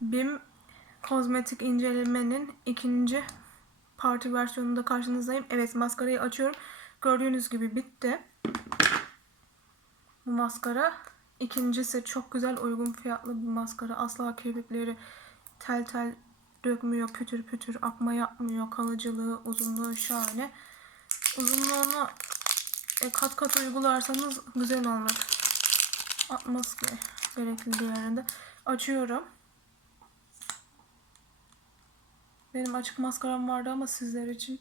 BİM kozmetik incelemenin ikinci parti versiyonunda karşınızdayım. Evet maskarayı açıyorum. Gördüğünüz gibi bitti. Bu maskara. İkincisi çok güzel uygun fiyatlı bir maskara. Asla kirpikleri tel tel dökmüyor, pütür pütür akma yapmıyor. Kalıcılığı, uzunluğu şahane. Uzunluğunu e, kat kat uygularsanız güzel olur. Atması ge- gerekli diğerinde. Açıyorum. Benim açık maskaram vardı ama sizler için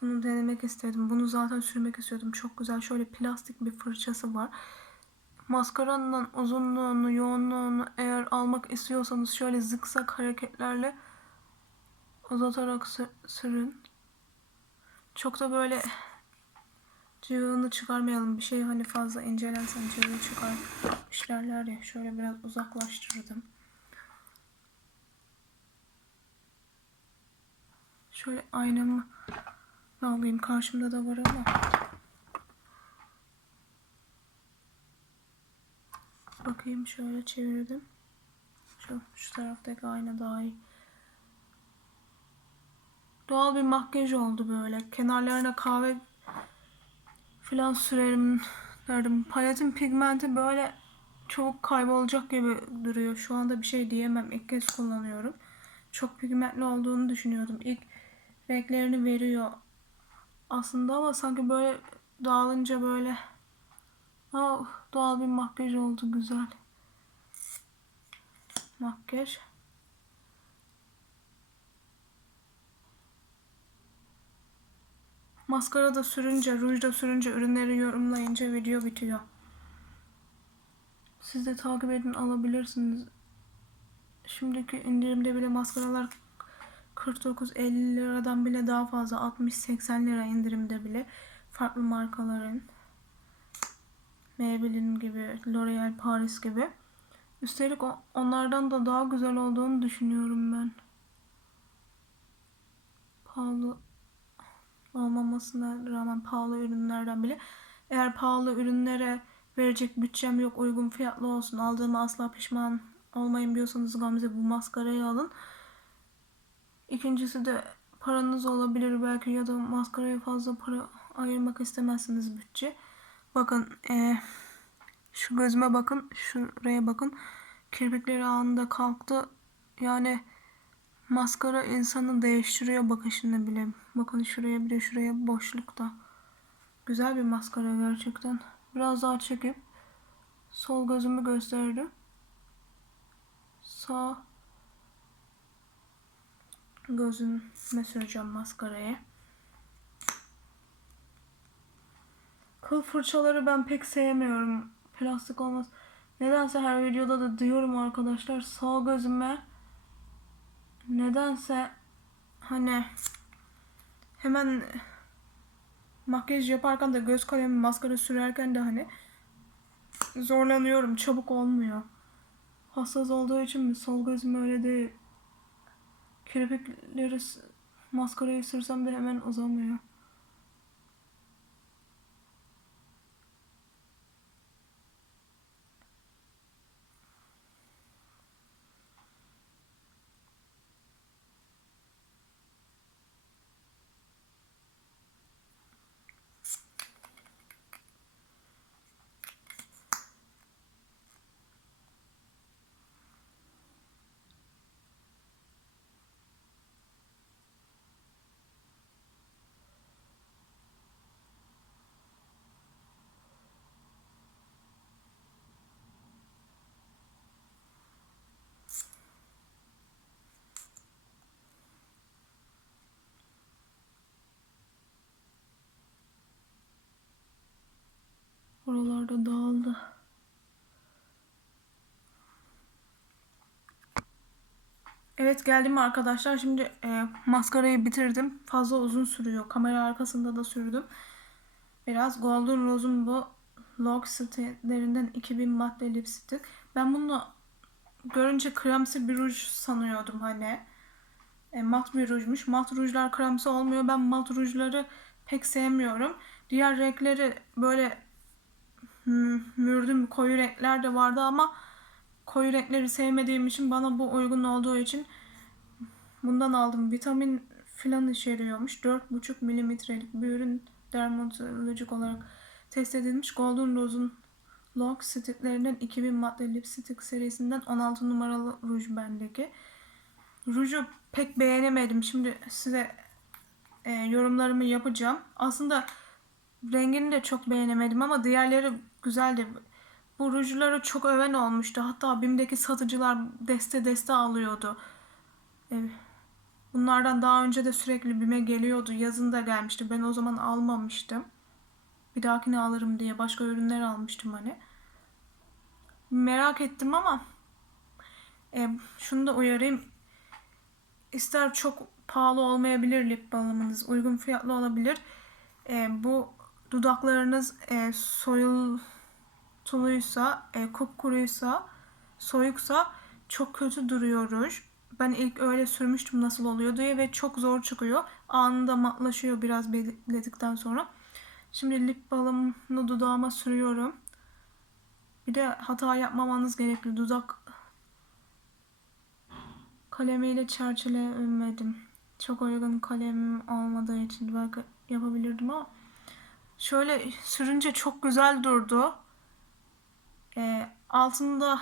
bunu denemek istedim. Bunu zaten sürmek istiyordum. Çok güzel. Şöyle plastik bir fırçası var. Maskaranın uzunluğunu, yoğunluğunu eğer almak istiyorsanız şöyle zikzak hareketlerle uzatarak sür- sürün. Çok da böyle cıvığını çıkarmayalım. Bir şey hani fazla incelensen cıvığı çıkar. İşlerler ya. Şöyle biraz uzaklaştırdım. Şöyle aynamı alayım. Karşımda da var ama. Bakayım şöyle çevirdim. Şu, şu taraftaki ayna daha iyi. Doğal bir makyaj oldu böyle. Kenarlarına kahve falan sürerim derdim. Paletin pigmenti böyle çabuk kaybolacak gibi duruyor. Şu anda bir şey diyemem. İlk kez kullanıyorum. Çok pigmentli olduğunu düşünüyordum. İlk renklerini veriyor aslında ama sanki böyle dağılınca böyle oh, doğal bir makyaj oldu güzel. Makyaj. Maskara da sürünce, ruj da sürünce, ürünleri yorumlayınca video bitiyor. Siz de takip edin alabilirsiniz. Şimdiki indirimde bile maskaralar 49-50 liradan bile daha fazla 60-80 lira indirimde bile farklı markaların Maybelline gibi, L'Oreal Paris gibi. Üstelik onlardan da daha güzel olduğunu düşünüyorum ben. Pahalı olmamasına rağmen pahalı ürünlerden bile. Eğer pahalı ürünlere verecek bütçem yok uygun fiyatlı olsun aldığıma asla pişman olmayın diyorsanız Gamze bu maskarayı alın. İkincisi de paranız olabilir belki ya da maskaraya fazla para ayırmak istemezsiniz bütçe. Bakın eee, şu gözüme bakın şuraya bakın kirpikleri anında kalktı yani maskara insanı değiştiriyor bakışını bile. Bakın şuraya bir de şuraya boşlukta. Güzel bir maskara gerçekten. Biraz daha çekip sol gözümü gösterdim. Sağ gözüme süreceğim maskarayı. Kıl fırçaları ben pek sevmiyorum. Plastik olmaz. Nedense her videoda da diyorum arkadaşlar sağ gözüme nedense hani hemen makyaj yaparken de göz kalemi maskara sürerken de hani zorlanıyorum. Çabuk olmuyor. Hassas olduğu için mi? Sol gözüm öyle değil. Kirpikleri maskarayı sürsem de hemen uzamıyor. Oralarda dağıldı. Evet geldim arkadaşlar. Şimdi e, maskarayı bitirdim. Fazla uzun sürüyor. Kamera arkasında da sürdüm. Biraz Golden Rose'un bu L'Occitane'lerinden 2000 madde lipstick. Ben bunu görünce kremsi bir ruj sanıyordum hani. E, mat bir rujmuş. Mat rujlar kremsi olmuyor. Ben mat rujları pek sevmiyorum. Diğer renkleri böyle mürdüm koyu renkler de vardı ama koyu renkleri sevmediğim için bana bu uygun olduğu için bundan aldım. Vitamin filan içeriyormuş. 4,5 milimetrelik bir ürün dermatolojik olarak test edilmiş. Golden Rose'un Long Sticklerinden 2000 madde lipstick serisinden 16 numaralı ruj bendeki. Ruju pek beğenemedim. Şimdi size e, yorumlarımı yapacağım. Aslında rengini de çok beğenemedim ama diğerleri güzeldi. Bu rujları çok öven olmuştu. Hatta BİM'deki satıcılar deste deste alıyordu. Bunlardan daha önce de sürekli BİM'e geliyordu. Yazın da gelmişti. Ben o zaman almamıştım. Bir dahakine alırım diye başka ürünler almıştım hani. Merak ettim ama e, şunu da uyarayım. İster çok pahalı olmayabilir lip balmınız, uygun fiyatlı olabilir. E, bu dudaklarınız e, soyultuluysa, e, kupkuruysa, soyuksa çok kötü duruyor ruj. Ben ilk öyle sürmüştüm nasıl oluyor diye ve çok zor çıkıyor. Anında matlaşıyor biraz bekledikten sonra. Şimdi lip balmını dudağıma sürüyorum. Bir de hata yapmamanız gerekli. Dudak kalemiyle çerçevelemedim. Çok uygun kalemim olmadığı için belki yapabilirdim ama şöyle sürünce çok güzel durdu. Ee, altında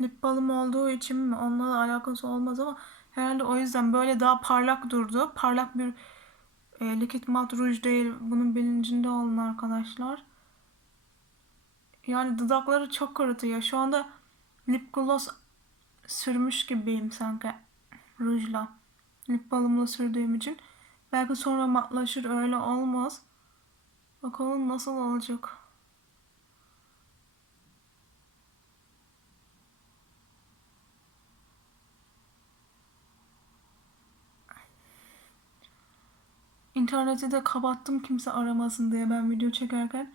lip balm olduğu için mi onunla alakası olmaz ama herhalde o yüzden böyle daha parlak durdu. Parlak bir e, likit mat ruj değil. Bunun bilincinde olun arkadaşlar. Yani dudakları çok kurutuyor. Şu anda lip gloss sürmüş gibiyim sanki rujla. Lip balmla sürdüğüm için. Belki sonra matlaşır öyle olmaz. Bakalım nasıl olacak. İnterneti de kapattım kimse aramasın diye ben video çekerken.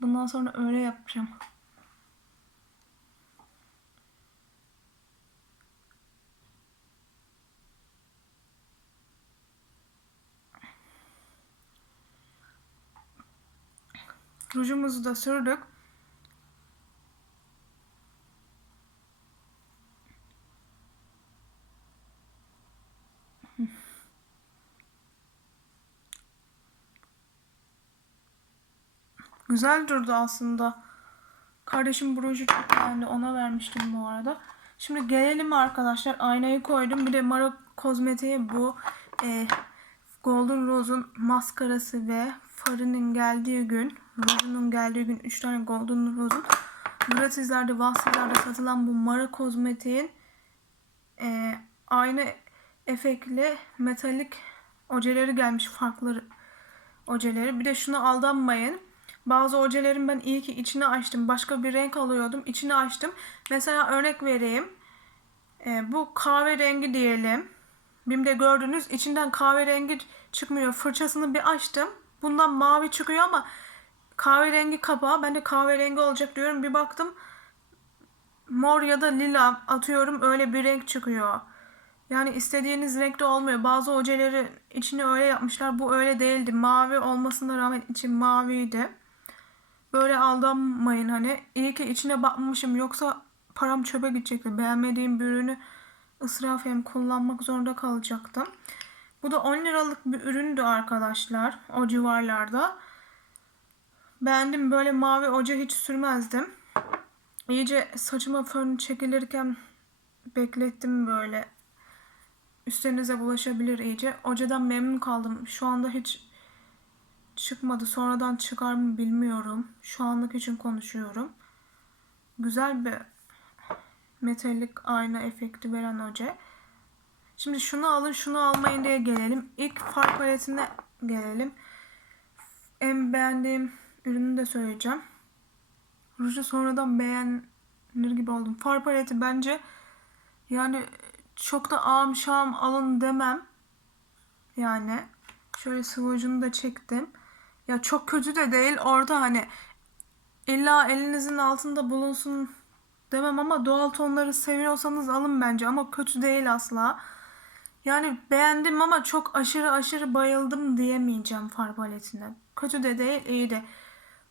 Bundan sonra öyle yapacağım. Rujumuzu da sürdük. Güzel durdu aslında. Kardeşim bu ruju çok beğendi. Ona vermiştim bu arada. Şimdi gelelim arkadaşlar. Aynayı koydum. Bir de Mara Kozmetik'e bu e, Golden Rose'un maskarası ve farının geldiği gün, rujunun geldiği gün 3 tane Golden Rose'un gratizlerde, Watson'larda satılan bu Mara Kozmetik'in e, aynı efektli metalik ojeleri gelmiş farklı ojeleri. Bir de şunu aldanmayın. Bazı ojelerin ben iyi ki içini açtım. Başka bir renk alıyordum. İçini açtım. Mesela örnek vereyim. E, bu kahverengi diyelim. Bim'de gördünüz içinden kahverengi çıkmıyor. Fırçasını bir açtım. Bundan mavi çıkıyor ama kahverengi kapağı. Ben de kahverengi olacak diyorum. Bir baktım mor ya da lila atıyorum öyle bir renk çıkıyor. Yani istediğiniz renkte olmuyor. Bazı ojeleri içini öyle yapmışlar. Bu öyle değildi. Mavi olmasına rağmen içi maviydi. Böyle aldanmayın hani. İyi ki içine bakmışım. Yoksa param çöpe gidecekti. Beğenmediğim bir ürünü ısraf hem kullanmak zorunda kalacaktım. Bu da 10 liralık bir üründü arkadaşlar. O civarlarda. Beğendim. Böyle mavi oje hiç sürmezdim. İyice saçıma fön çekilirken beklettim böyle. Üstlerinize bulaşabilir iyice. Ojeden memnun kaldım. Şu anda hiç çıkmadı. Sonradan çıkar mı bilmiyorum. Şu anlık için konuşuyorum. Güzel bir metalik ayna efekti veren oje. Şimdi şunu alın şunu almayın diye gelelim. İlk far paletine gelelim. En beğendiğim ürünü de söyleyeceğim. Ruju sonradan beğenir gibi oldum. Far paleti bence yani çok da ağım şam alın demem. Yani şöyle sıvı ucunu da çektim. Ya çok kötü de değil. Orada hani illa elinizin altında bulunsun demem ama doğal tonları seviyorsanız alın bence ama kötü değil asla. Yani beğendim ama çok aşırı aşırı bayıldım diyemeyeceğim far paletine. Kötü de değil, iyi de.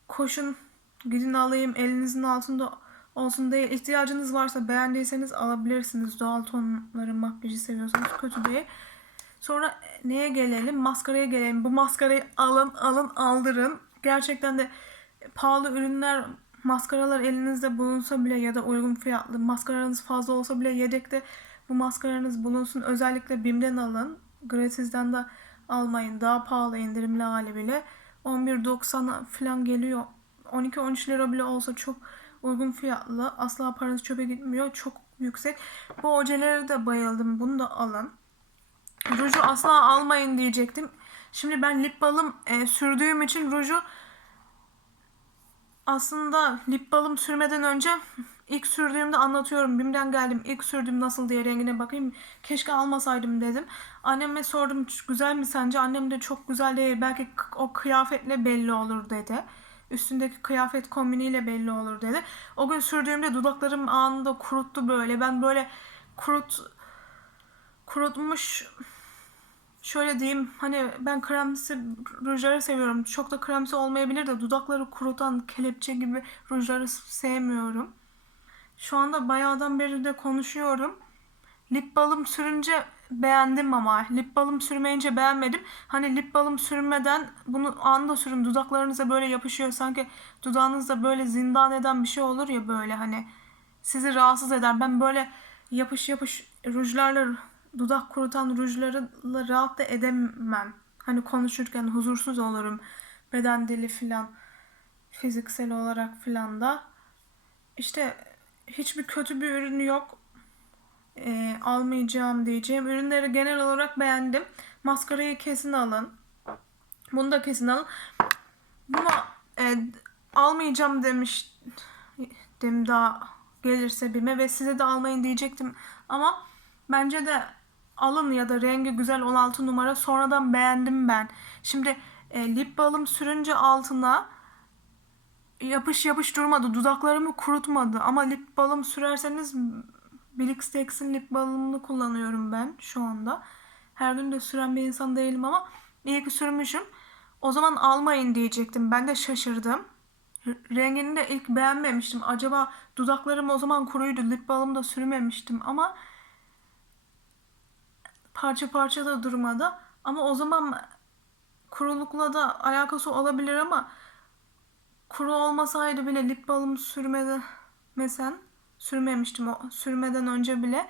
Koşun, gidin alayım elinizin altında olsun değil. İhtiyacınız varsa beğendiyseniz alabilirsiniz. Doğal tonları makyajı seviyorsanız kötü değil. Sonra neye gelelim? Maskaraya gelelim. Bu maskarayı alın alın aldırın. Gerçekten de pahalı ürünler maskaralar elinizde bulunsa bile ya da uygun fiyatlı maskaranız fazla olsa bile yedekte bu maskaranız bulunsun. Özellikle BİM'den alın. Gratis'den de almayın. Daha pahalı indirimli hali bile. 11.90'a falan geliyor. 12-13 lira bile olsa çok uygun fiyatlı. Asla paranız çöpe gitmiyor. Çok yüksek. Bu ojelere de bayıldım. Bunu da alın. Ruju asla almayın diyecektim. Şimdi ben lip balm e, sürdüğüm için ruju aslında lip balm sürmeden önce ilk sürdüğümde anlatıyorum. Bim'den geldim. İlk sürdüğüm nasıl diye rengine bakayım. Keşke almasaydım dedim. Anneme sordum güzel mi sence? Annem de çok güzel değil. Belki o kıyafetle belli olur dedi. Üstündeki kıyafet kombiniyle belli olur dedi. O gün sürdüğümde dudaklarım anında kuruttu böyle. Ben böyle kurut kurutmuş şöyle diyeyim hani ben kremsi rujları seviyorum. Çok da kremsi olmayabilir de dudakları kurutan kelepçe gibi rujları sevmiyorum. Şu anda bayağıdan beri de konuşuyorum. Lip balm sürünce beğendim ama lip balm sürmeyince beğenmedim. Hani lip balm sürmeden bunu anında sürün dudaklarınıza böyle yapışıyor. Sanki dudağınızda böyle zindan eden bir şey olur ya böyle hani sizi rahatsız eder. Ben böyle yapış yapış rujlarla dudak kurutan rujlarla rahat da edemem. Hani konuşurken huzursuz olurum. Beden dili filan fiziksel olarak filan da. İşte hiçbir kötü bir ürünü yok. Ee, almayacağım diyeceğim. Ürünleri genel olarak beğendim. Maskarayı kesin alın. Bunu da kesin alın. Bunu e, almayacağım demiştim daha gelirse bime ve size de almayın diyecektim. Ama bence de alın ya da rengi güzel 16 numara sonradan beğendim ben. Şimdi e, lip balm sürünce altına yapış yapış durmadı. Dudaklarımı kurutmadı. Ama lip balm sürerseniz Blixtex'in lip balmını kullanıyorum ben şu anda. Her gün de süren bir insan değilim ama iyi ki sürmüşüm. O zaman almayın diyecektim. Ben de şaşırdım. Rengini de ilk beğenmemiştim. Acaba dudaklarım o zaman kuruydu. Lip balm da sürmemiştim ama parça parça da durmadı. Ama o zaman kurulukla da alakası olabilir ama kuru olmasaydı bile lip balm sürmeden mesen sürmemiştim o sürmeden önce bile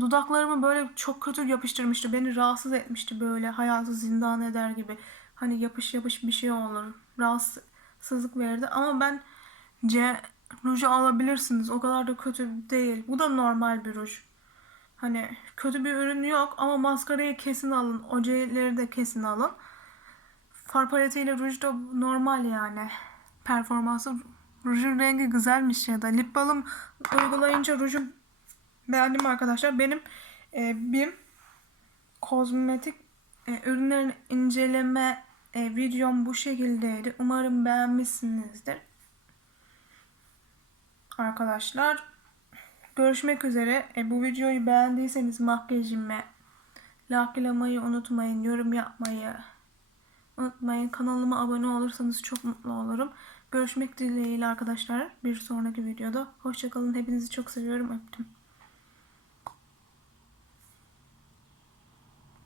dudaklarımı böyle çok kötü yapıştırmıştı. Beni rahatsız etmişti böyle hayatı zindan eder gibi. Hani yapış yapış bir şey olur. Rahatsızlık verirdi. Ama ben C ruju alabilirsiniz. O kadar da kötü değil. Bu da normal bir ruj. Hani kötü bir ürün yok ama maskarayı kesin alın. Ojeleri de kesin alın. Far paletiyle ruj da normal yani. Performansı rujun rengi güzelmiş ya da lip balm uygulayınca rujum beğendim arkadaşlar. Benim e, BİM kozmetik e, ürünlerin inceleme e, videom bu şekildeydi. Umarım beğenmişsinizdir. Arkadaşlar görüşmek üzere. E, bu videoyu beğendiyseniz makyajımı likelamayı unutmayın. Yorum yapmayı unutmayın. Kanalıma abone olursanız çok mutlu olurum. Görüşmek dileğiyle arkadaşlar. Bir sonraki videoda. Hoşçakalın. Hepinizi çok seviyorum. Öptüm.